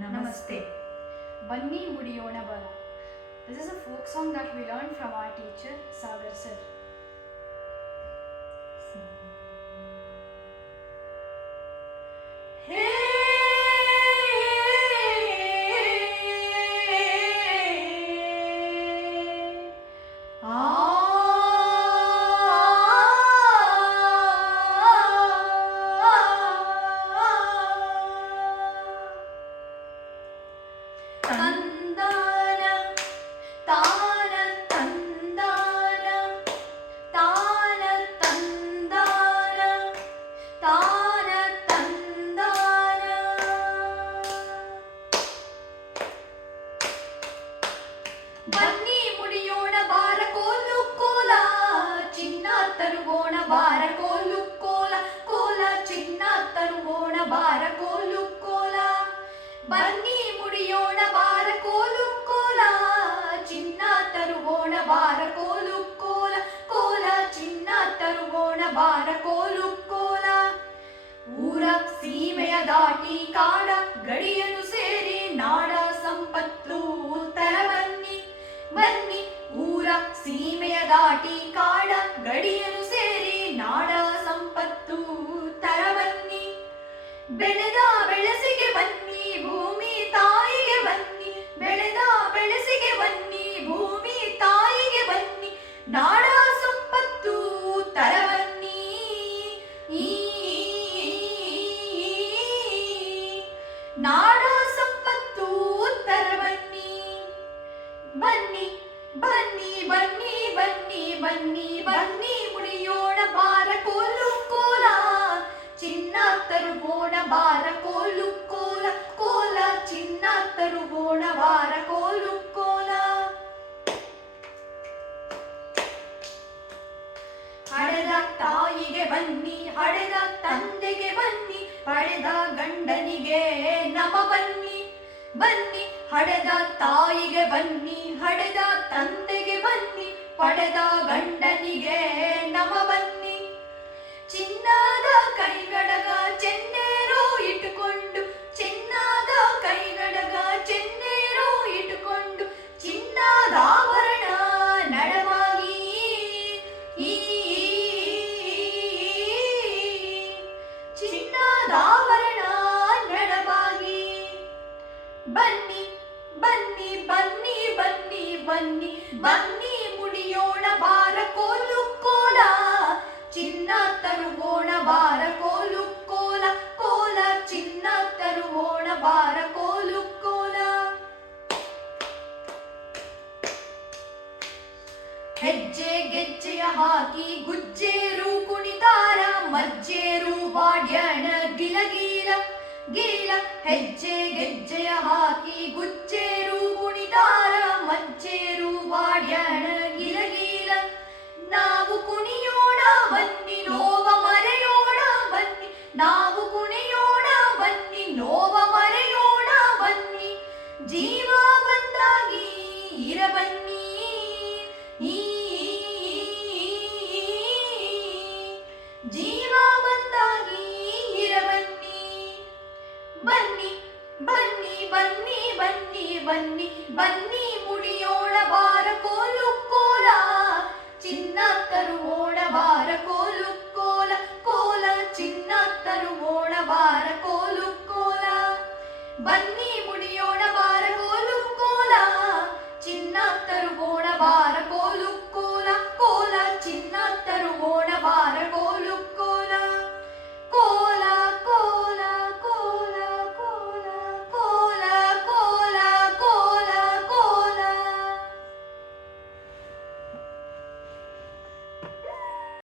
Namaste. Banni Mudiyona Bala. This is a folk song that we learned from our teacher Sagar sir. ಬನ್ನಿ ಮುಡಿಯೋಣ ಬಾರ ಕೋಲು ಕೋಲ, ಚಿನ್ನ ತರುಗೋಣ ಬಾರ ಕೋಲು ಕೋಲ, ಕೋಲ ಚಿನ್ನ ತರುಗೋಣ ಬಾರ ಕೋಲು ಕೋಲ. ಬನ್ನಿ ಮುಡಿಯೋಣ ಬಾರ ಕೋಲು ಕೋಲ, ಚಿನ್ನ ತರುಗೋಣ ಬಾರ ಕೋಲು ಕೋಲ, ಕೋಲ ಚಿನ್ನ ತರುಗೋಣ ಬಾರ ಕೋಲು ಕೋಲ. ಊರ ಸೀಮೆಯ ದಾಟಿ ಕಾಡ ಗಡಿಯನ್ನು ಸೇರಿ ನಾಡ ಸಂಪತ್ತು ತರ ಬನ್ನಿ. ಬನ್ನಿ ಊರ ಸೀಮೆಯ ದಾಟಿ ಕಾಡ ಗಡಿಯನ್ನು ಸೇರಿ ನಾಡ ಸಂಪತ್ತು ತರ ಬನ್ನಿ. ಬೆಳೆದ ಬೆಳಸಿಗೆ ಬನ್ನಿ ಭೂಮಿ ತಾಯಿಗೆ ಬನ್ನಿ, ಬೆಳೆದ ಬೆಳಸಿಗೆ ಬನ್ನಿ ಭೂಮಿ ತಾಯಿಗೆ ಬನ್ನಿ, ನಾಡ ಸಂಪತ್ತು ತರ ಬನ್ನಿ. ನಾಡ ಸಂಪತ್ತು ತರ ಬನ್ನಿ. ಬನ್ನಿ ಬನ್ನಿ ಬನ್ನಿ ಬನ್ನಿ ಬನ್ನಿ ಬನ್ನಿ ಮುಡಿಯೋಣ ಬಾರ ಕೋಲು ಕೋಲ, ಚಿನ್ನ ತರುಗೋಣ ಬಾರ ಕೋಲು ಕೋಲ, ಕೋಲ ಚಿನ್ನ ತರುಗೋಣ ಬಾರ ಕೋಲು ಕೋಲ. ಹಡೆದ ತಾಯಿಗೆ ಬನ್ನಿ ಹಡೆದ ತಂದೆಗೆ ಬನ್ನಿ, ಪಡೆದ ಗಂಡನಿಗೆ ನಮ ಬನ್ನಿ. ಬನ್ನಿ ಹಡೆದ ತಾಯಿಗೆ ಬನ್ನಿ ಹಡೆದ ತಂದೆಗೆ ಬನ್ನಿ, ಪಡೆದ ಗಂಡನಿಗೆ ನಮ ಬನ್ನಿ. ಚಿನ್ನದ ಕೈಗಡಗ ಚೆನ್ನೇರು ಇಟ್ಟುಕೊಂಡು, ಚಿನ್ನದ ಕೈಗಡಗ ಚೆನ್ನೇರು ಇಟ್ಟುಕೊಂಡು, ಚಿನ್ನದ ಆಭರಣ ನಡವಾಗಿ. ಚಿನ್ನದ ಆಭರಣ ನಡವಾಗಿ. ಬನ್ನಿ ಬನ್ನಿ ಬನ್ನಿ ಬನ್ನಿ ಬನ್ನಿ ಬನ್ನಿ ಮುಡಿಯೋಣ ಬಾರ ಕೋಲು ಕೋಲ, ಚಿನ್ನ ತರುಗೋಣ ಬಾರ ಕೋಲು ಕೋಲ, ಕೋಲ ಚಿನ್ನ ತರುಗೋಣ ಬಾರ ಕೋಲು ಕೋಲ. ಹೆಜ್ಜೆ ಗೆಜ್ಜೆಯ ಹಾಕಿ ಗುಜ್ಜೇರು ಕುಣಿತಾರ, ಮಜ್ಜೇರು ಬಾಡ್ಯಣ ಗಿಲಗೀಲ ಗೀಲ. ಹೆಜ್ಜೆ ಗೆಜ್ಜೆಯ ಹಾಕಿ ಗುಜ್ಜೇರು ಕುಣಿತಾರ, ಮಜ್ಜೇರು ಬಾಡ್ಯಣ ಗಿಲಗೀಲ. ನಾವು ಕುಣಿಯೋಣ ಬನ್ನಿ ನೋವ ಮರೆಯೋಣ ಬನ್ನಿ, ನಾವು ಕುಣಿಯೋಣ ಬನ್ನಿ ನೋವ ಮರೆಯೋಣ ಬನ್ನಿ, ಜೀವ ಬಂದಾಗಿ ಇರಬನ್ನಿ. ಜೀವ ಬಂದಾಗಿ ಇರಬನ್ನಿ. ಬನ್ನಿ ಬನ್ನಿ ಬನ್ನಿ ಬನ್ನಿ ಬನ್ನಿ ಬನ್ನಿ ಮುಡಿಯೋಣ ಬಾರ ಕೋಲು ಕೋಲ, ಚಿನ್ನ ತರುಗೋಣ ಬಾರ ಕೋಲು ಕೋಲ, ಕೋಲ ಚಿನ್ನ ತರುಗೋಣ ಬಾರ ಕೋಲು ಕೋಲ. ಬನ್ನಿ ಮುಡಿಯೋಣ